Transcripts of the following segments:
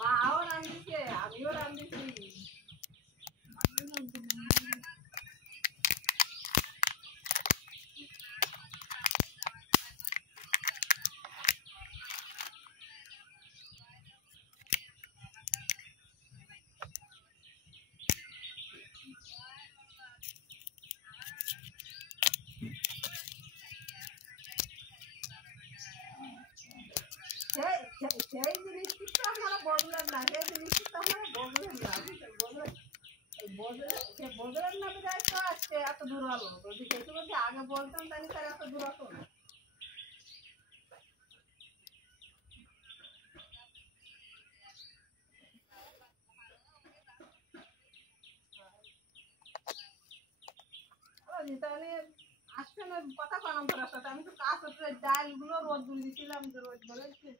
মাও রান্ধিছে, আমিও রান্ধিছি। সেই জিনিসটা আমরা বদলেন না, সেই জিনিসটা আমরা বদলেন না, বদলেন না বিদায় তো আজকে এত দূর হলো। যদি সেটু যদি আগে বলতাম তাহলে তার এত দূর হতো না। তাহলে আজকে না কথা কারণ ধরার সাথে আমি তো কাজ করতে ডালগুলো রোদ দিয়ে দিয়েছিলাম, রোদ ধরেছে।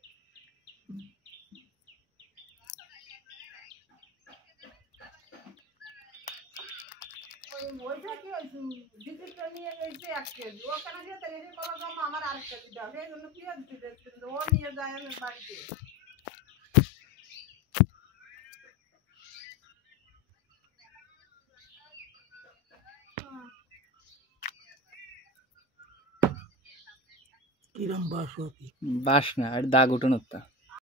ওইটা কি দিদিটা নিয়ে গেছে 1 কেজি, ওখানে গিয়ে তৈরি করার জন্য আমার আরেক কেজি দাও, এই জন্য কি দিতে ও নিয়ে যায় আমি বাড়িতে। বাস না আর দাগ উঠানোর তা